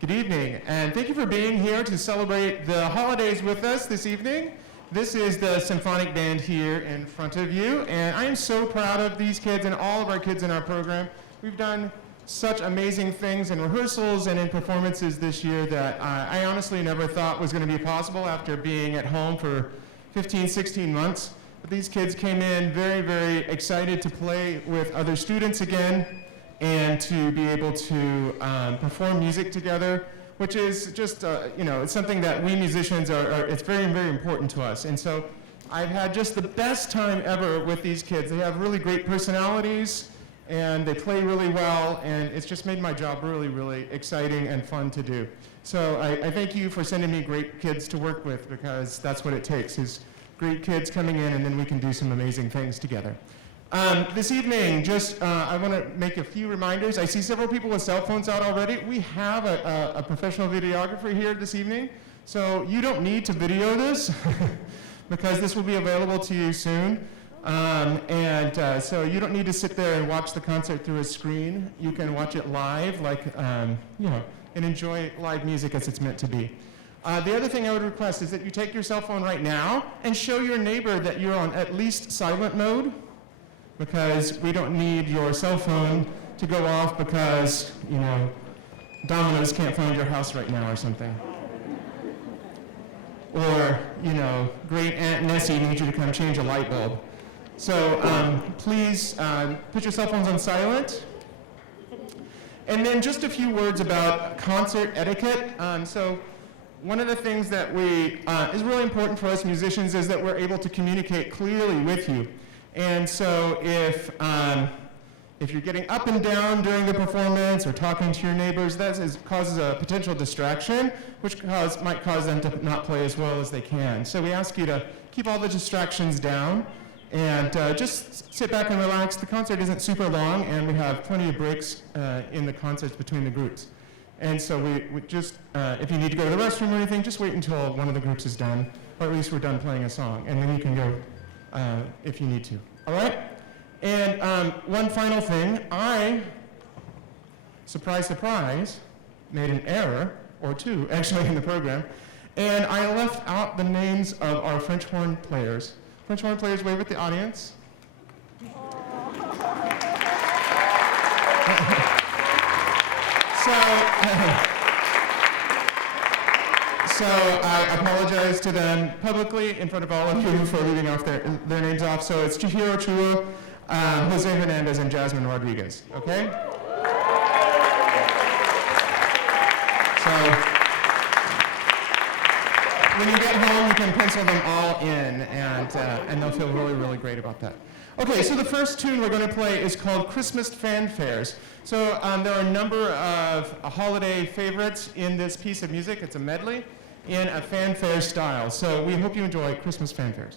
Good evening, and thank you for being here to celebrate the holidays with us this evening. This is the Symphonic Band here in front of you, and I am so proud of these kids and all of our kids in our program. We've done such amazing things in rehearsals and in performances this year that I honestly never thought was going to be possible after being at home for 15, 16 months. But these kids came in very, very excited to play with other students again and to be able to perform music together, which is just, it's something that we musicians it's very, very important to us. And so I've had just the best time ever with these kids. They have really great personalities, and they play really well, and it's just made my job really, really exciting and fun to do. So I thank you for sending me great kids to work with, because that's what it takes, is great kids coming in, and then we can do some amazing things together. This evening, I want to make a few reminders. I see several people with cell phones out already. We have a professional videographer here this evening, so you don't need to video this because this will be available to you soon. So you don't need to sit there and watch the concert through a screen. You can watch it live, and enjoy live music as it's meant to be. The other thing I would request is that you take your cell phone right now and show your neighbor that you're on at least silent mode, because we don't need your cell phone to go off because, Domino's can't find your house right now or something. Or, great Aunt Nessie needs you to come change a light bulb. So please put your cell phones on silent. And then just a few words about concert etiquette. So one of the things that is really important for us musicians is that we're able to communicate clearly with you. And so if you're getting up and down during the performance or talking to your neighbors, that causes a potential distraction, which might cause them to not play as well as they can. So we ask you to keep all the distractions down and just sit back and relax. The concert isn't super long, and we have plenty of breaks in the concerts between the groups. And so we just, if you need to go to the restroom or anything, just wait until one of the groups is done, or at least we're done playing a song, and then you can go if you need to. All right? And one final thing, I, surprise, surprise, made an error, or two, actually, in the program, and I left out the names of our French horn players. French horn players, wave at the audience. So I apologize to them publicly in front of all of you for leaving off their names off. So it's Chihiro Chua, Jose Hernandez, and Jasmine Rodriguez, okay? So when you get home, you can pencil them all in, and they'll feel really, really great about that. Okay, so the first tune we're going to play is called Christmas Fanfares. So there are a number of holiday favorites in this piece of music. It's a medley in a fanfare style. So we hope you enjoy Christmas Fanfares.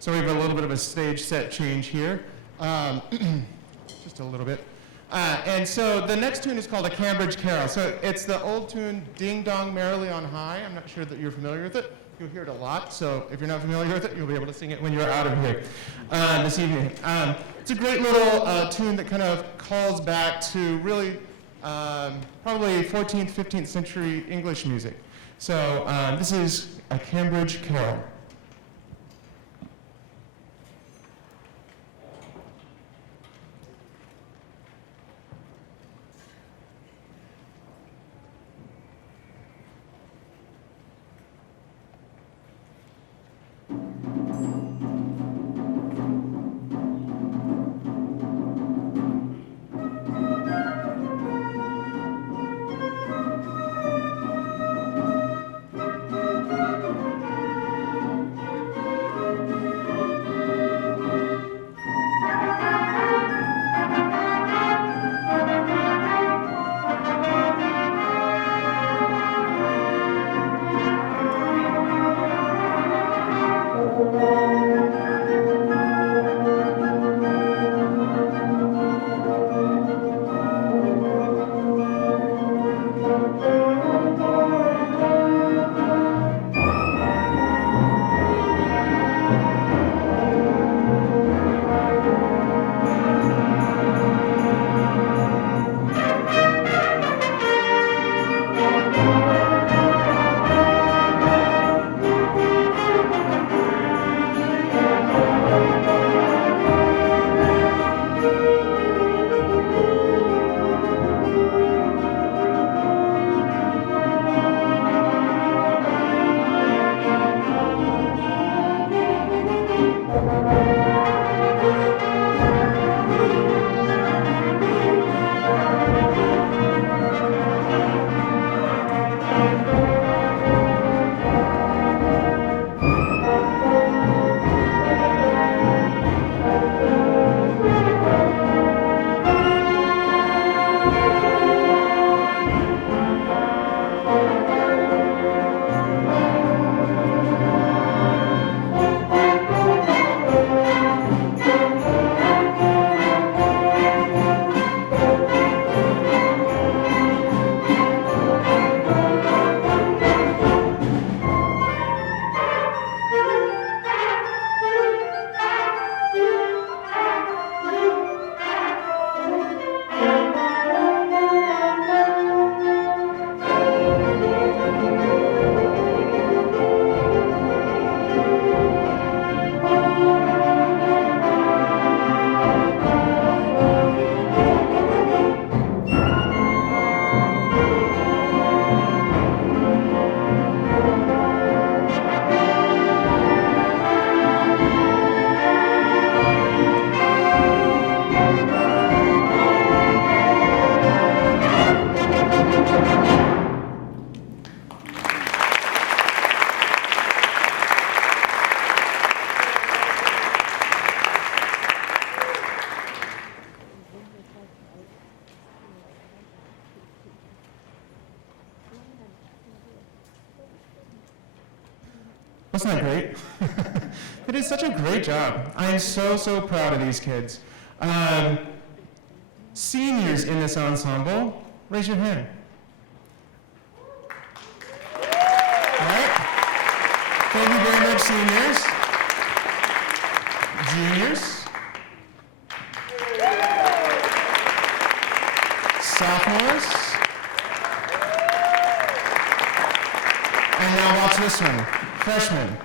So we have a little bit of a stage set change here. Just a little bit. And so the next tune is called a Cambridge Carol. So it's the old tune, Ding Dong Merrily on High. I'm not sure that you're familiar with it. You'll hear it a lot, so if you're not familiar with it, you'll be able to sing it when you're out of here this evening. It's a great little tune that kind of calls back to really probably 14th, 15th century English music. So this is a Cambridge Carol. Wasn't that great? They did such a great job. I am so, so proud of these kids. Seniors in this ensemble, raise your hand. All right. Thank you very much, seniors. Juniors. Sophomores. And now watch this one. Freshmen.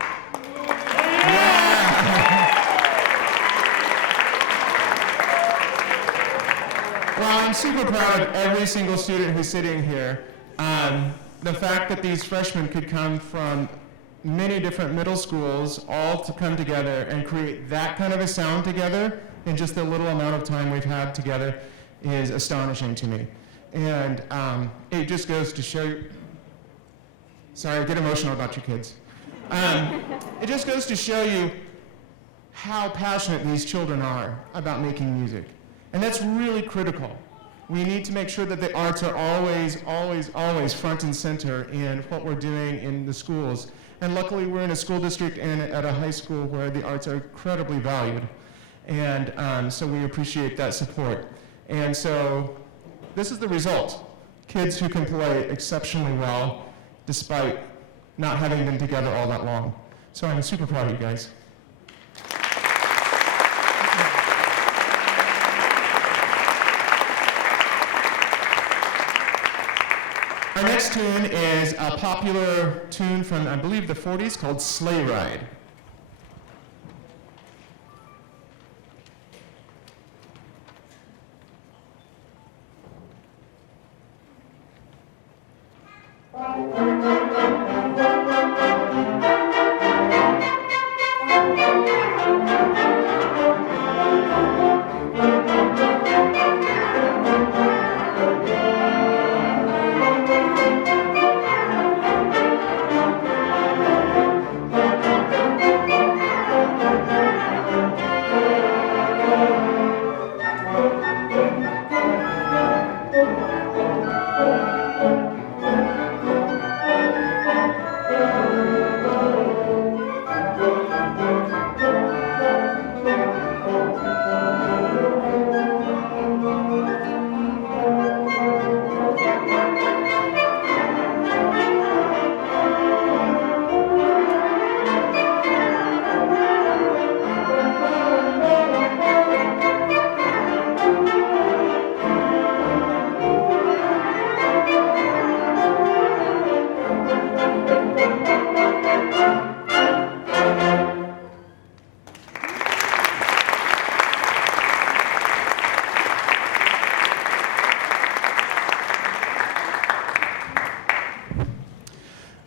Well, I'm super proud of every single student who's sitting here. The fact that these freshmen could come from many different middle schools all to come together and create that kind of a sound together in just the little amount of time we've had together is astonishing to me. And it just goes to show you, sorry, I get emotional about you kids. It just goes to show you how passionate these children are about making music. And that's really critical. We need to make sure that the arts are always, always, always front and center in what we're doing in the schools. And luckily, we're in a school district and at a high school where the arts are incredibly valued. And so we appreciate that support. And so this is the result. Kids who can play exceptionally well despite not having been together all that long. So I'm super proud of you guys. Our next tune is a popular tune from, I believe, the 40s called Sleigh Ride.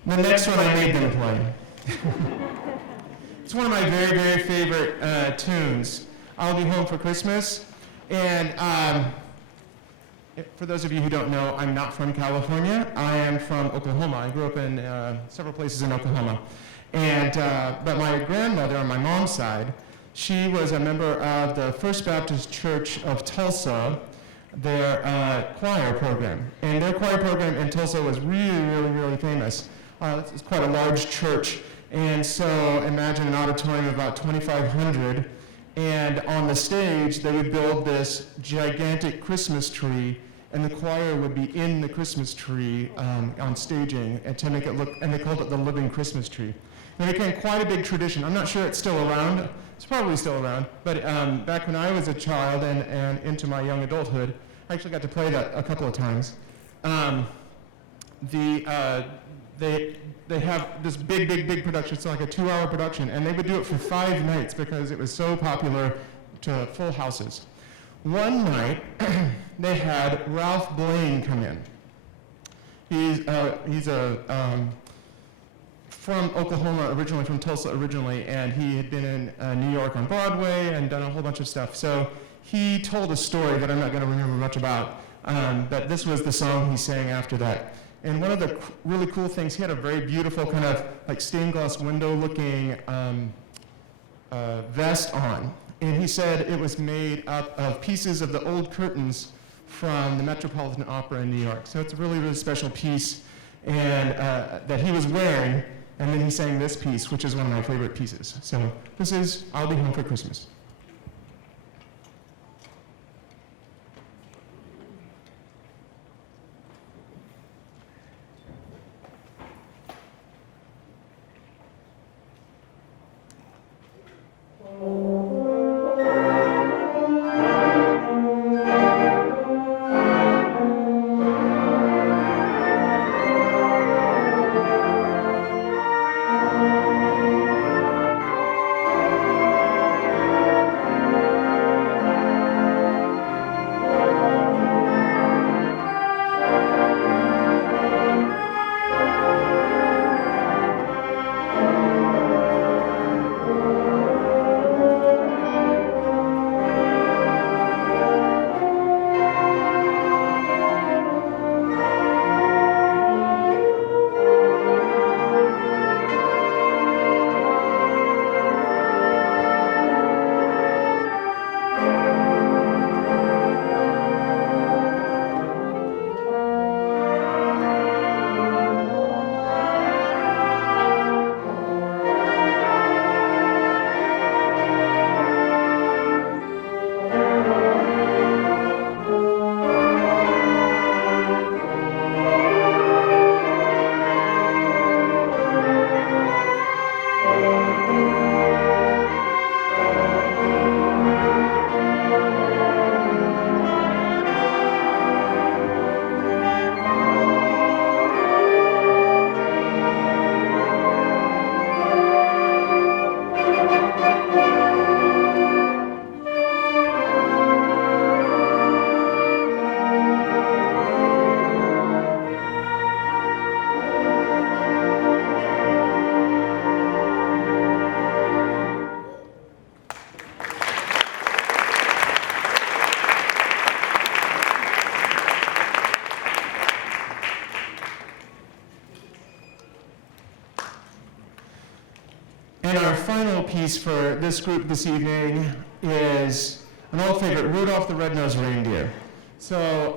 The next one I made them play. It's one of my very, very favorite tunes. I'll Be Home for Christmas. And for those of you who don't know, I'm not from California. I am from Oklahoma. I grew up in several places in Oklahoma. And but my grandmother on my mom's side, she was a member of the First Baptist Church of Tulsa, their choir program. And their choir program in Tulsa was really, really, really famous. It's quite a large church, and so imagine an auditorium of about 2,500, and on the stage they would build this gigantic Christmas tree, and the choir would be in the Christmas tree on staging and to make it look, and they called it the living Christmas tree. And it became quite a big tradition. I'm not sure it's still around. It's probably still around, but back when I was a child and into my young adulthood, I actually got to play that a couple of times. They have this big production. It's like a 2-hour production, and they would do it for 5 nights because it was so popular to full houses. One night, they had Ralph Blaine come in. He's from Oklahoma originally, from Tulsa originally, and he had been in New York on Broadway and done a whole bunch of stuff. So he told a story that I'm not going to remember much about, but this was the song he sang after that. And one of the really cool things, he had a very beautiful kind of like stained glass window looking vest on. And he said it was made up of pieces of the old curtains from the Metropolitan Opera in New York. So it's a really, really special piece and that he was wearing. And then he sang this piece, which is one of my favorite pieces. So this is I'll Be Home for Christmas. And our final piece for this group this evening is an old favorite, Rudolph the Red-Nosed Reindeer. So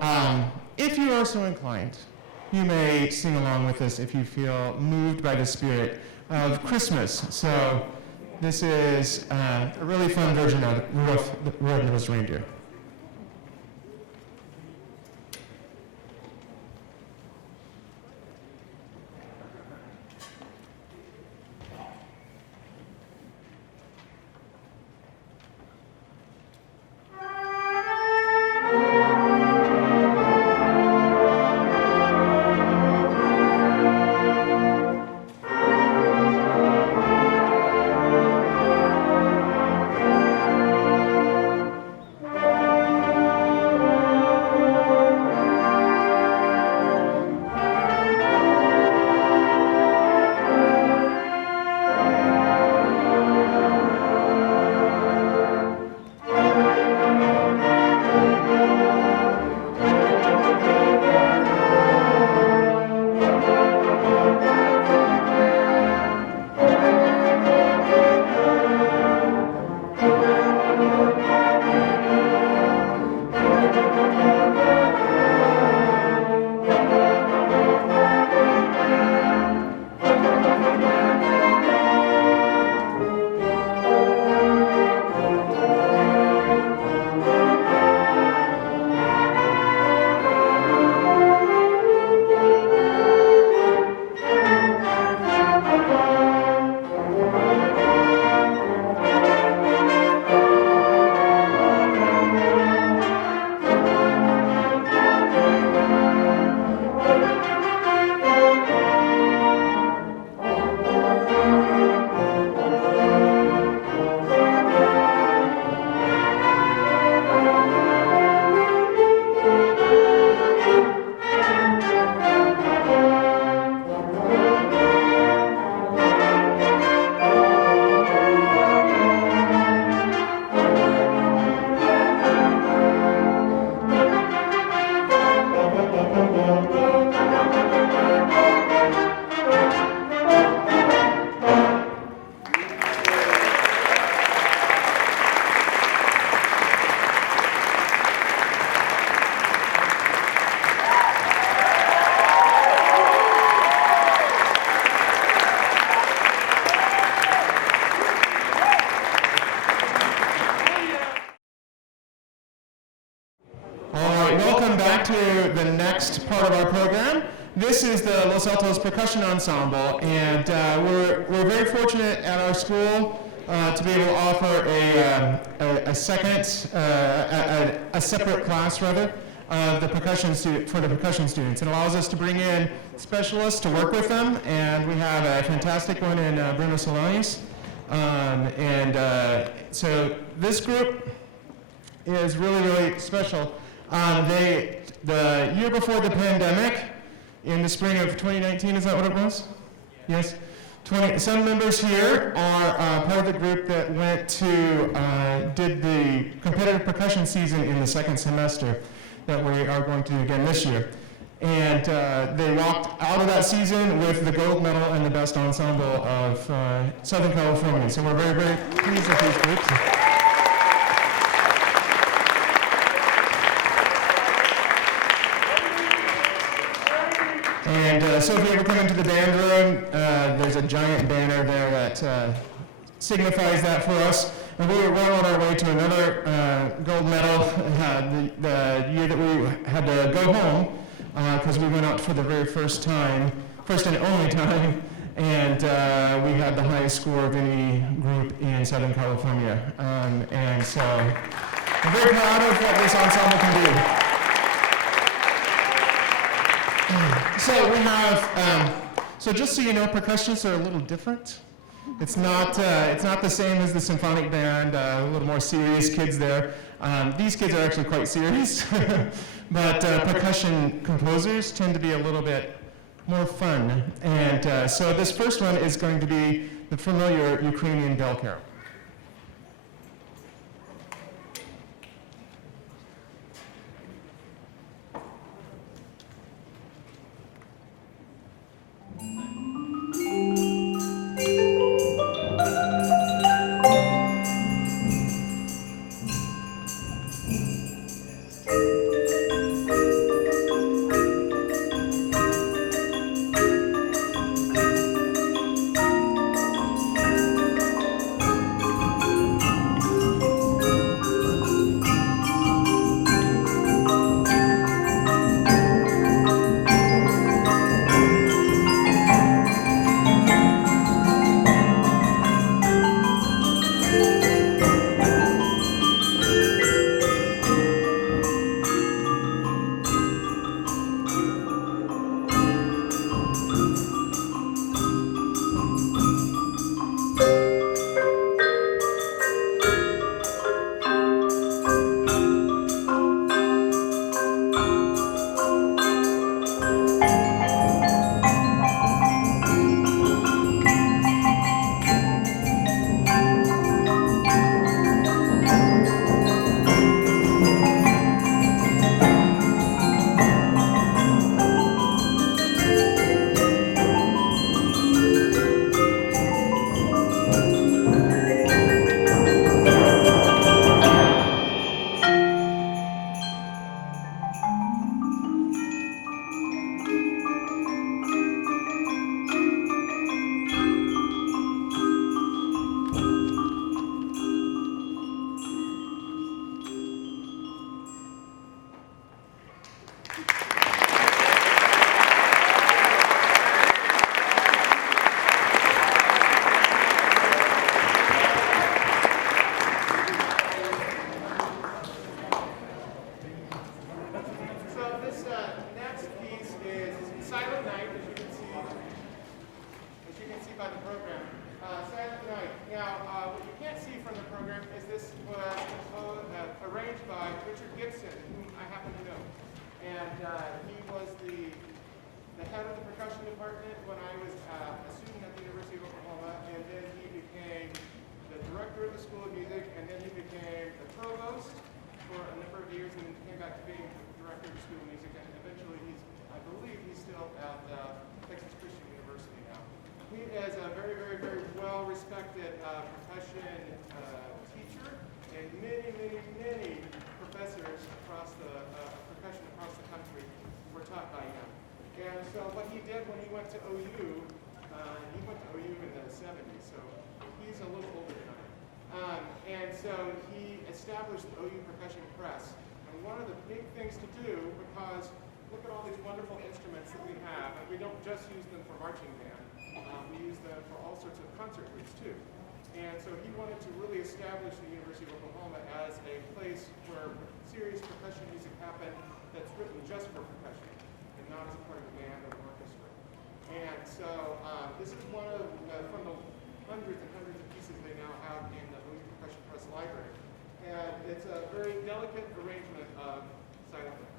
if you are so inclined, you may sing along with us if you feel moved by the spirit of Christmas. So this is a really fun version of Rudolph the Red-Nosed Reindeer. To the next part of our program. This is the Los Altos Percussion Ensemble, and we're very fortunate at our school to be able to offer a separate class rather of the percussion for the percussion students. It allows us to bring in specialists to work with them, and we have a fantastic one in Bruno Solonis. So this group is really, really special. The year before the pandemic, in the spring of 2019, is that what it was? Yes. Some members here are part of the group that went to, did the competitive percussion season in the second semester that we are going to do again this year. And they walked out of that season with the gold medal and the best ensemble of Southern California. So we're very, very pleased with these groups. And so if you ever come into the band room, there's a giant banner there that signifies that for us. And we were well on our way to another gold medal the year that we had to go home because we went out for the very first and only time, and we had the highest score of any group in Southern California. And so I'm very proud of what this ensemble can do. So we have, so just so you know, percussionists are a little different. It's not the same as the symphonic band, a little more serious kids there. These kids are actually quite serious, but percussion composers tend to be a little bit more fun. And so this first one is going to be the familiar Ukrainian bell carol. by the program. Silent Night. Now, what you can't see from the program is this was arranged by Richard Gibson, whom I happen to know. And he was the head of the percussion department when I was a student at the University of Oklahoma, and then he became the director of the School of Music, and then he became the provost for a number of years, and then came back to being the director of the School of Music, and eventually I believe he's still at Texas Christian University now. He is a very, very, very well-respected percussion teacher, and many, many, many professors across the percussion across the country were taught by him. And so what he did when he went to OU, he went to OU in the 70s, so he's a little older than I am. And so he established the OU Percussion Press. And one of the big things to do, because look at all these wonderful instruments that we have, and we don't just use them for marching band, we use them for all sorts of concert groups too. And so he wanted to really establish the University of Oklahoma as a place where serious percussion music happened that's written just for percussion, and not as a part of a band or an orchestra. And so this is one of from the hundreds and hundreds of pieces they now have in the OU Percussion Press Library. And it's a very delicate arrangement of silent night.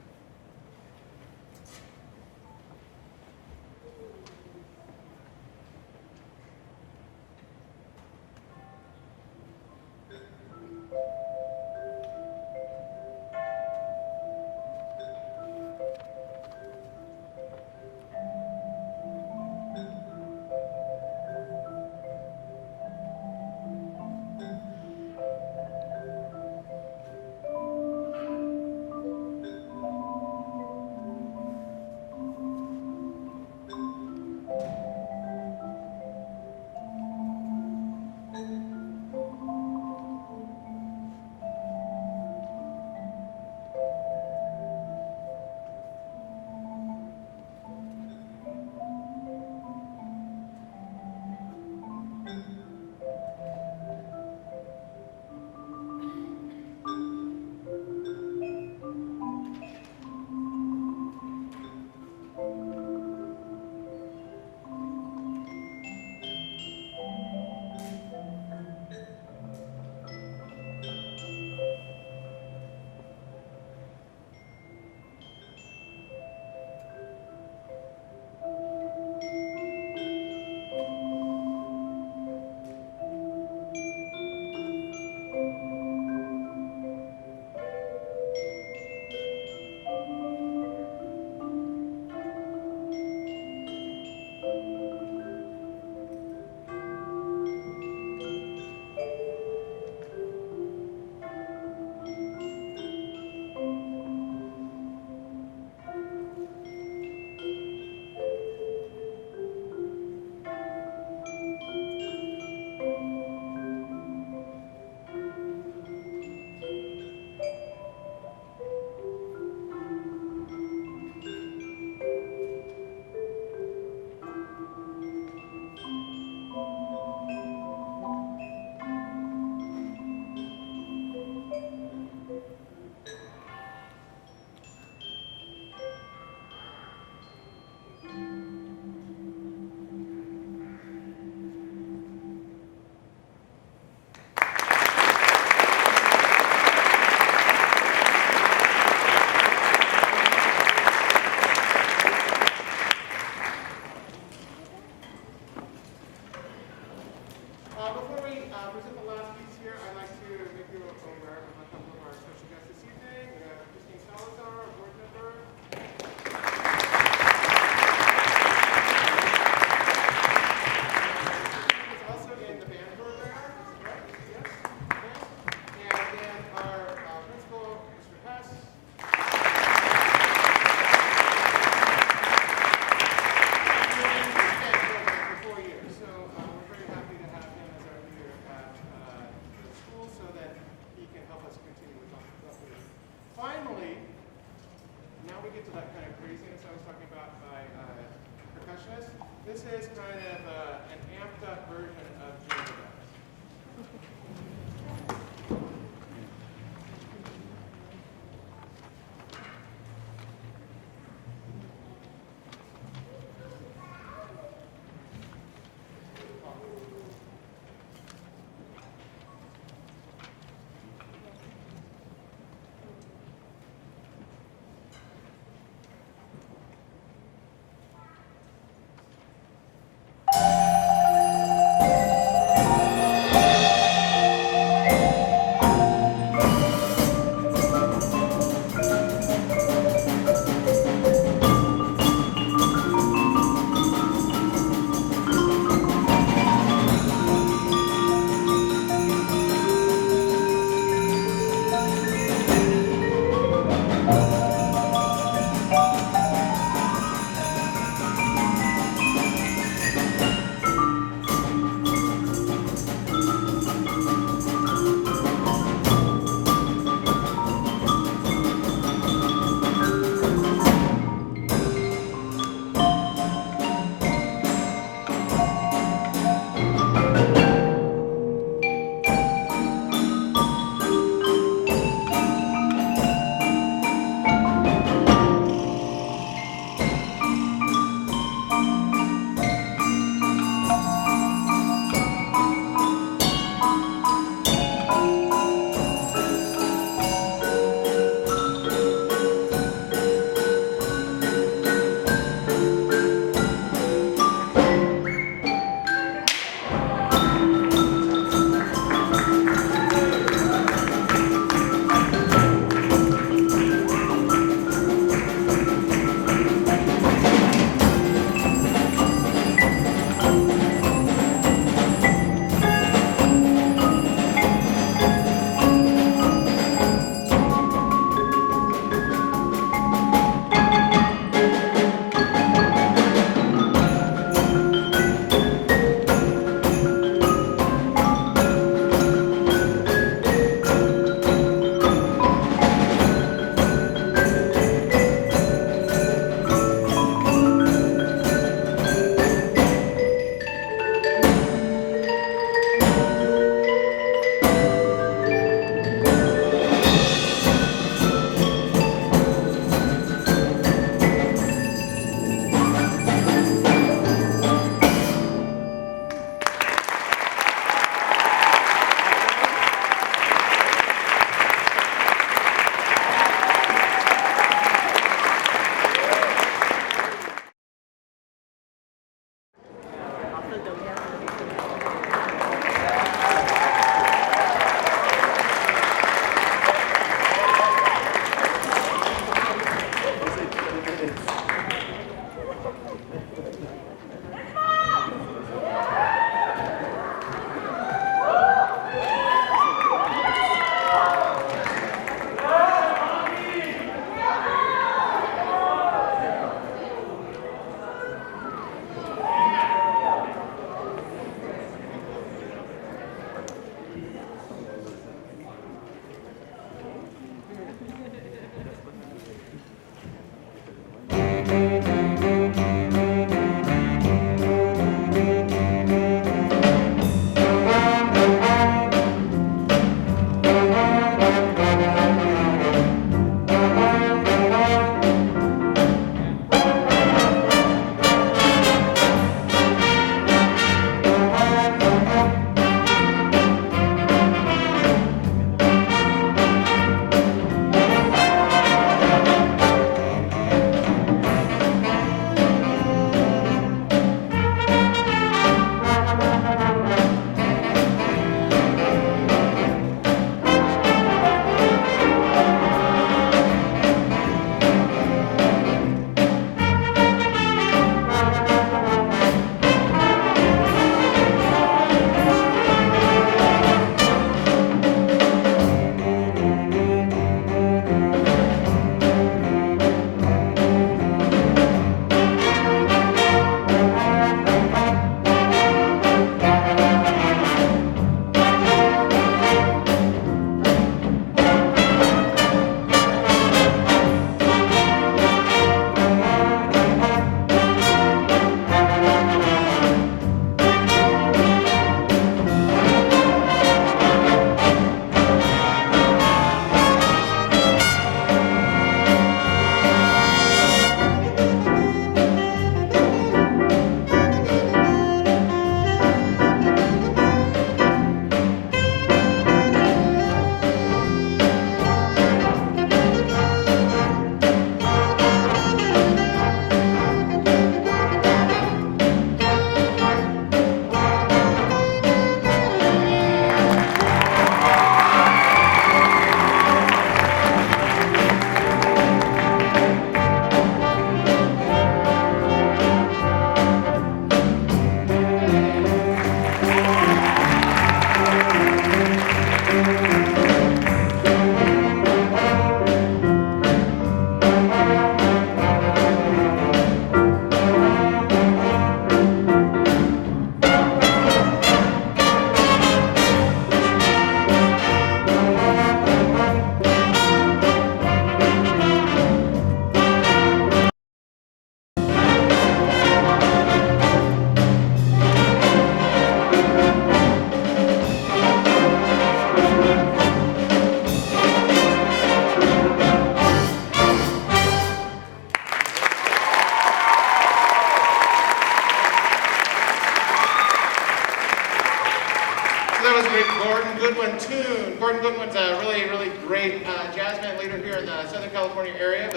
great Gordon Goodwin tune. Gordon Goodwin's a really, really great jazz band leader here in the Southern California area.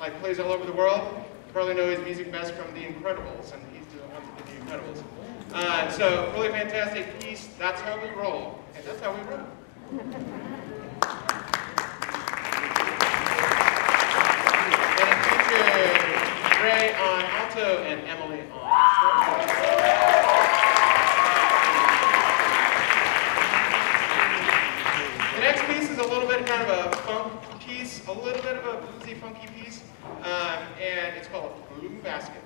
Like plays all over the world. You probably know his music best from The Incredibles, and he's the one that did The Incredibles. So really fantastic piece. That's how we roll, and that's how we roll. And it features Ray on alto and Emily on straight. The next piece is a little bit kind of a funk piece, a little bit of a bluesy, funky piece, and it's called Blue Basket.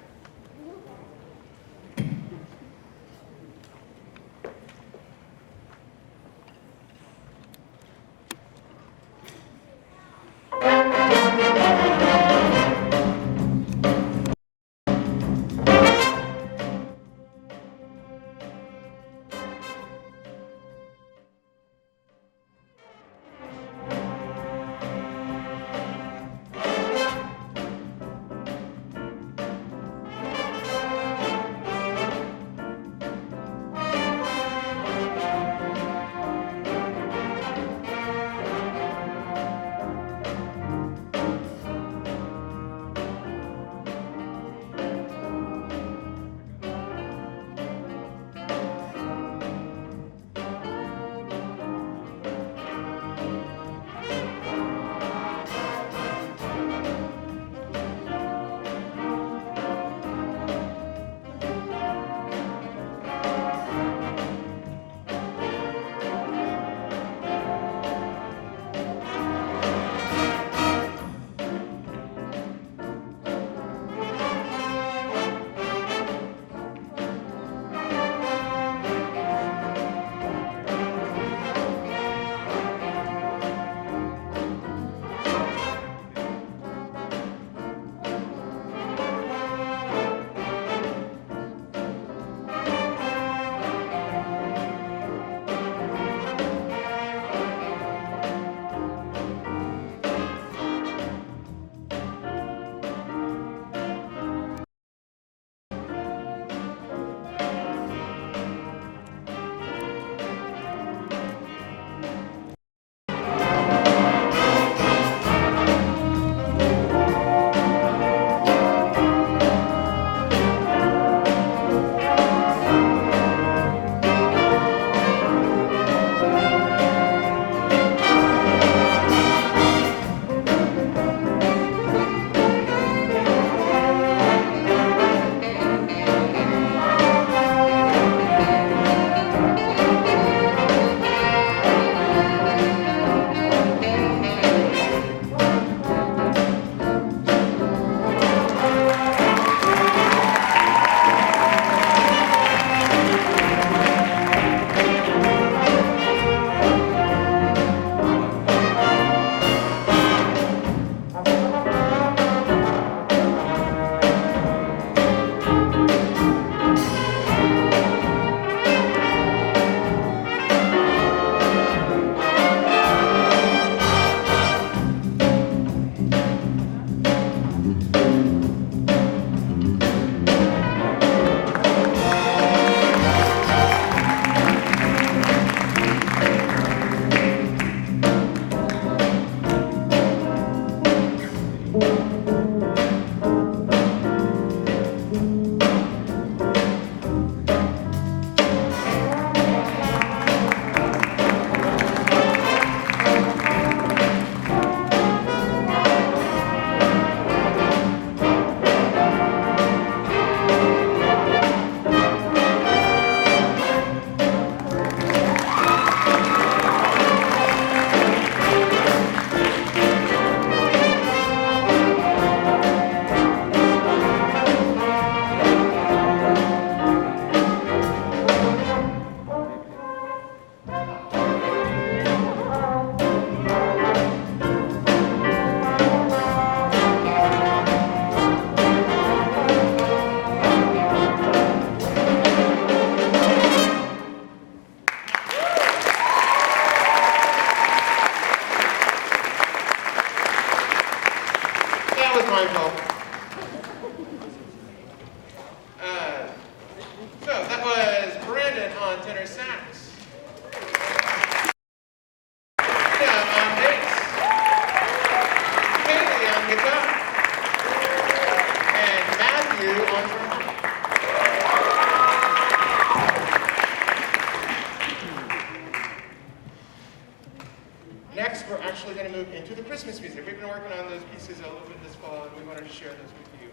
to the Christmas music. We've been working on those pieces a little bit this fall, and we wanted to share those with you.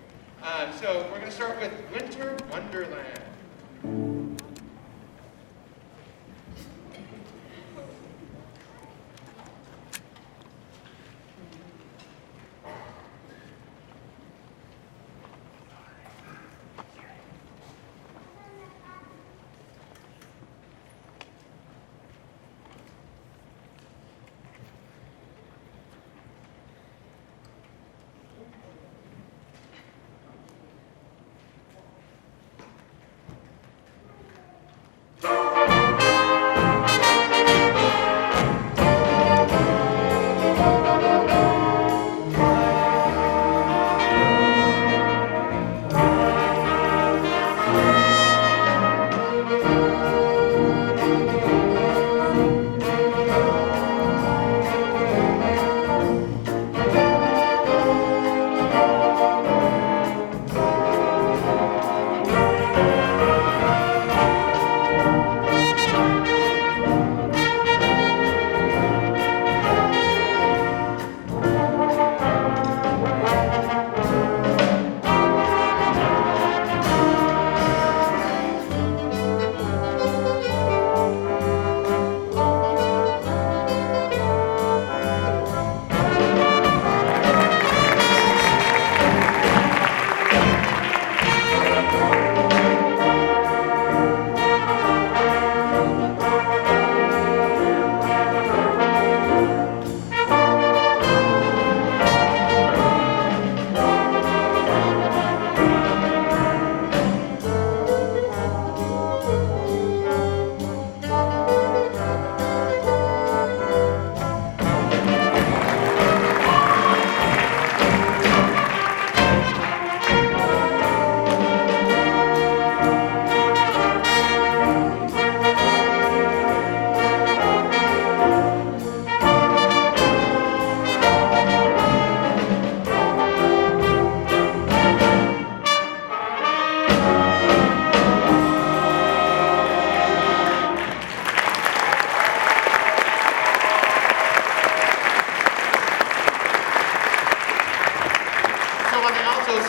So we're going to start with Winter Wonderland.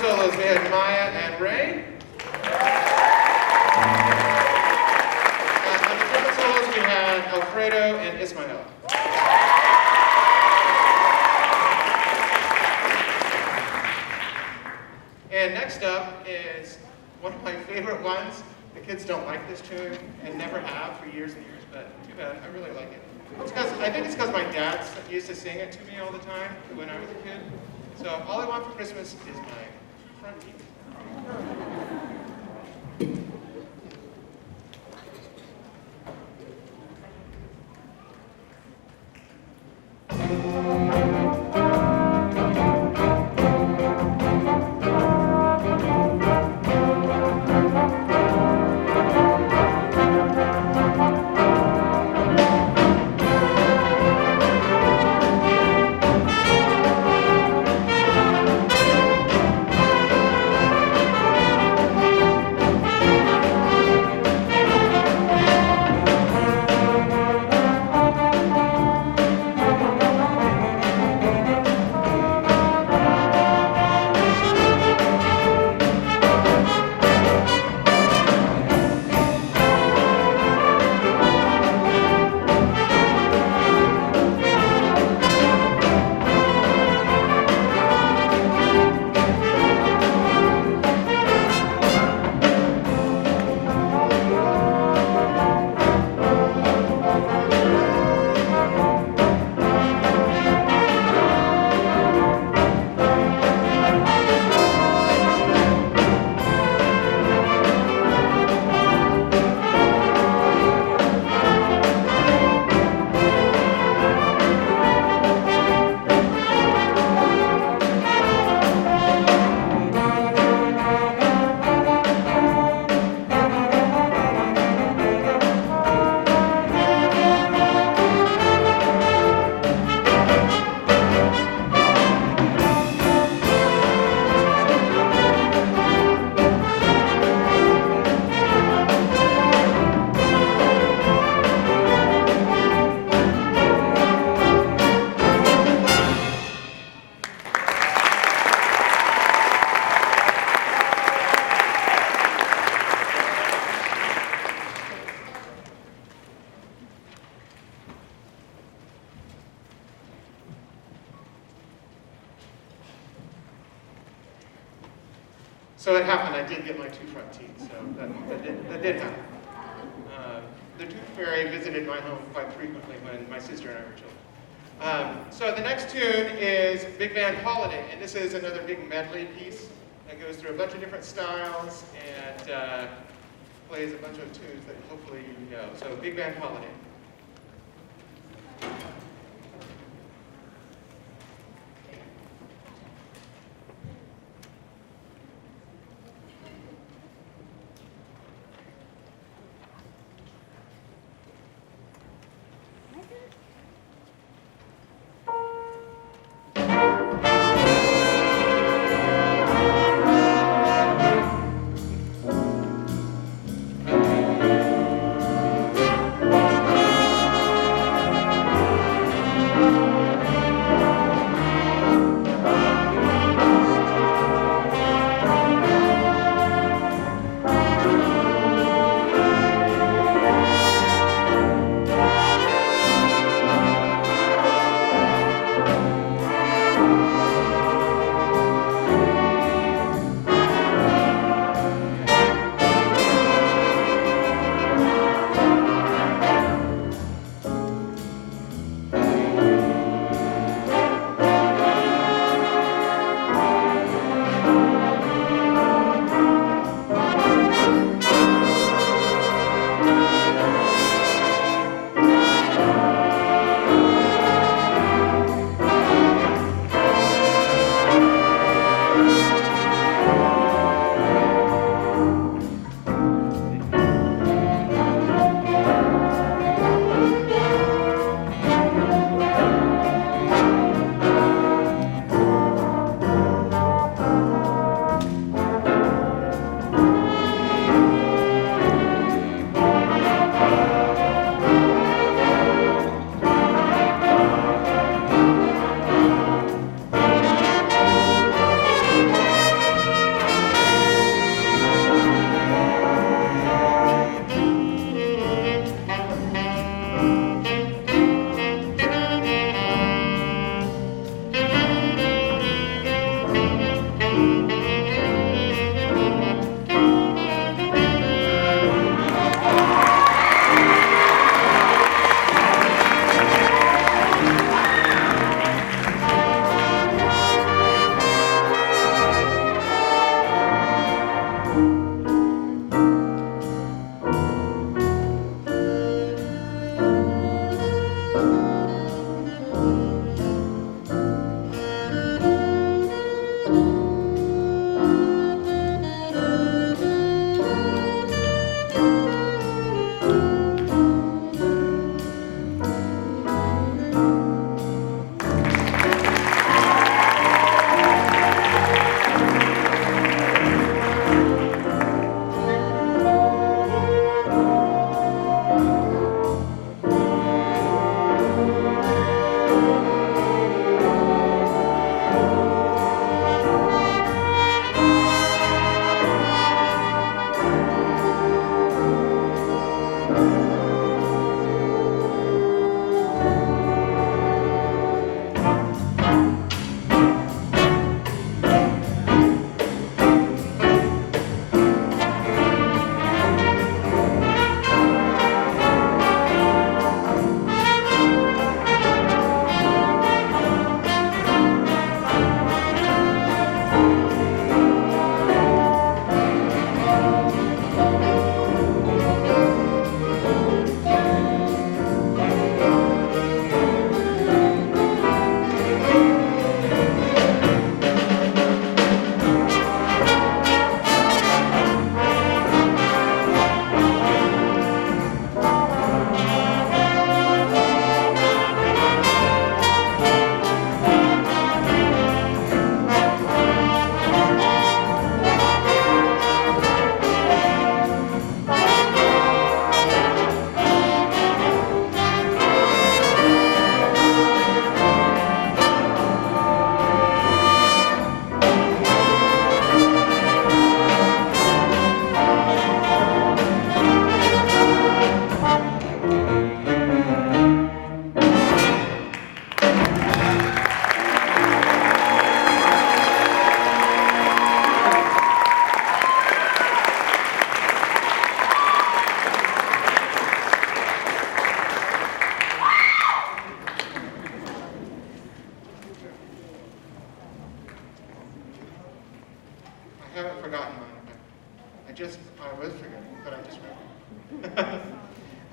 Solos, we had Maya and Ray. On the trumpet solos, we had Alfredo and Ismael. And next up is one of my favorite ones. The kids don't like this tune and never have for years and years, but too bad. I really like it. I think it's because my dad used to sing it to me all the time when I was a kid. So all I want for Christmas is my front teeth. So it happened, I did get my 2 front teeth, so that did happen. The Tooth Fairy visited my home quite frequently when my sister and I were children. So the next tune is Big Band Holiday, and this is another big medley piece that goes through a bunch of different styles and plays a bunch of tunes that hopefully you know. So Big Band Holiday.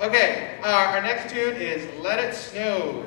Okay, our next tune is Let It Snow.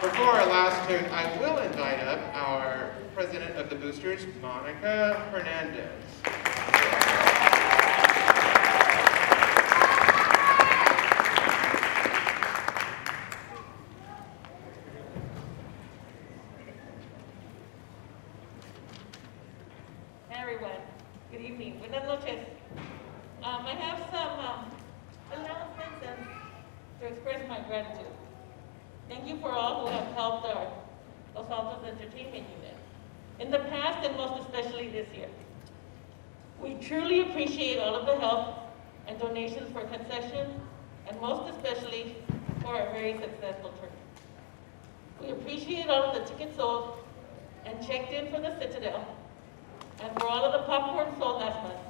Before our last tune, I will invite up our president of the boosters, Monica Hernandez. Hey everyone, good evening. Buenas noches. I have some announcements and to express my gratitude. Thank you for all who have helped our Los Altos Entertainment Unit in the past and most especially this year. We truly appreciate all of the help and donations for concessions and most especially for our very successful tour. We appreciate all of the tickets sold and checked in for the Citadel and for all of the popcorn sold last month.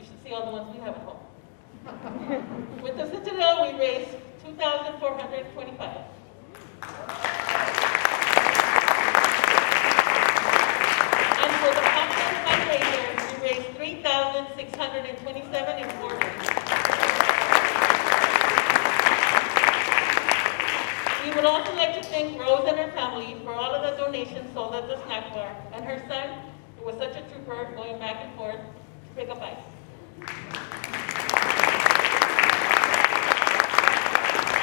You should see all the ones we have at home. With the Citadel, we raised $2,425. And for the popcorn fundraiser, we raised $3,627 in 4 days. We would also like to thank Rose and her family for all of the donations sold at the snack bar, and her son, who was such a trooper, going back and forth to pick up ice.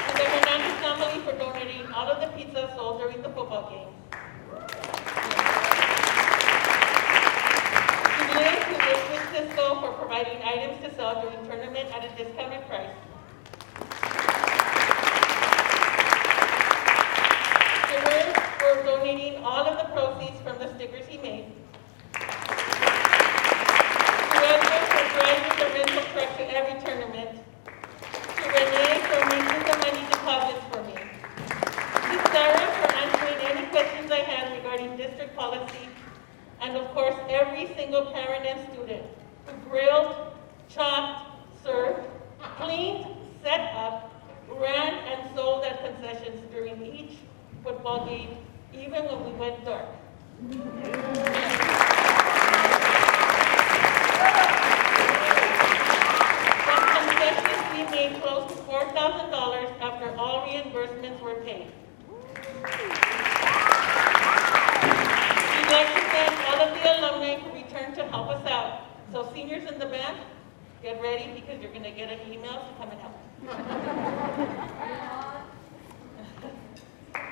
To the Hernandez family for donating all of the pizza sold during the football games. To Liz, who lives with Cisco, for providing items to sell during tournament at a discounted price. To her for donating all of the proceeds from the stickers he made. To Edward for driving the rental truck to every tournament. To Renee for making the money deposits for me. To Sarah for answering any questions I had regarding district policy. And of course, every single parent and student who grilled, chopped, served, cleaned, set up, ran, and sold at concessions during each football game, even when we went dark. From concessions, we made close to $4,000 after all reimbursements were paid. We'd like to thank all of the alumni who returned to help us out. So seniors in the band, get ready because you're going to get an email to come and help.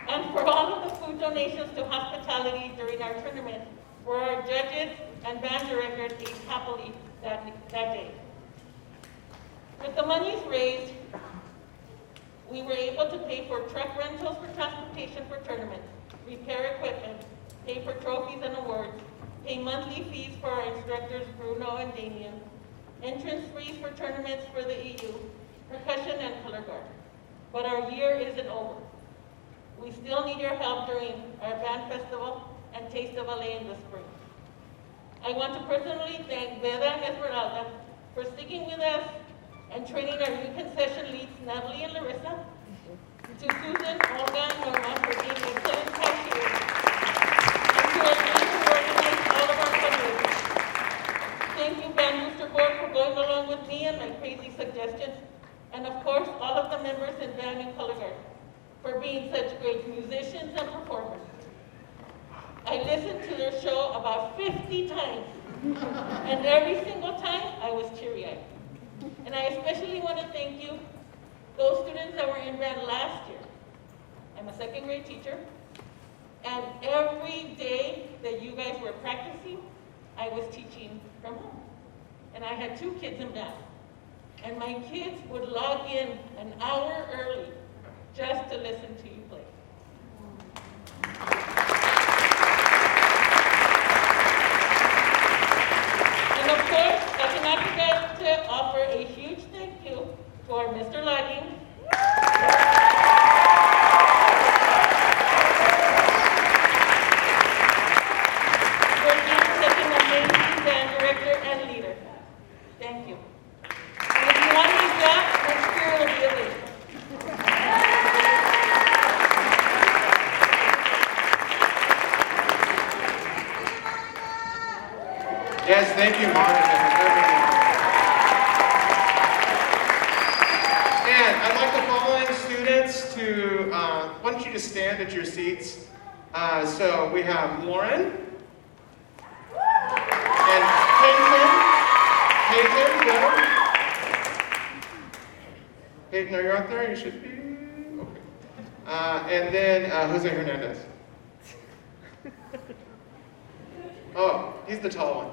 And for all of the food donations to hospitality during our tournament, where our judges and band directors ate happily that day. With the monies raised, We were able to pay for truck rentals for transportation for tournaments, repair equipment, pay for trophies and awards, pay monthly fees for our instructors Bruno and Damien, entrance fees for tournaments for the EU, percussion and color guard. But our year isn't over. We still need your help during our band festival and Taste of LA in the spring. I want to personally thank Beda and Esmeralda for sticking with us and training our new concession leads, Natalie and Larissa, to Susan, Olga, and Norma for being excellent cashiers, and to our team who organized all of our fundraisers. Thank you, Band Booster Board, for going along with me and my crazy suggestions, and of course, all of the members in band and color guard for being such great musicians and performers. I listened to their show about 50 times, and every single time I was teary-eyed. And I especially want to thank you, those students that were in band last year. I'm a second grade teacher, and every day that you guys were practicing, I was teaching from home. And I had 2 kids in band. And my kids would log in an hour early just to listen to you play. And of course, I cannot forget to offer a huge thank you for Mr. Logging, for being such an amazing band director and leader. Thank you. And if you want me back, next year will be available. Yes, thank you, Monica, for everything. And I'd like the following students to, why don't you just stand at your seats. So we have Lauren and Peyton, go. Peyton, are you out there? You should be. Okay. And then Jose Hernandez. Oh, he's the tall one.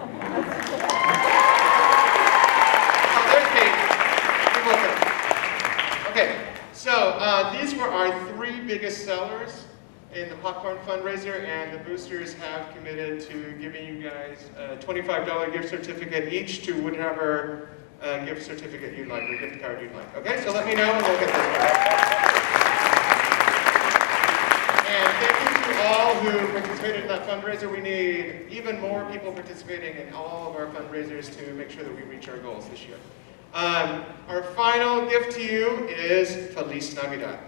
Oh, there's Peyton. You're welcome. Okay, so these were our 3 biggest sellers in the popcorn fundraiser, and the boosters have committed to giving you guys a $25 gift certificate each to whatever gift certificate you'd like, or gift card you'd like. Okay, so let me know and we'll get this one. And thank you to all who participated in that fundraiser. We need even more people participating in all of our fundraisers to make sure that we reach our goals this year. Our final gift to you is Feliz Navidad.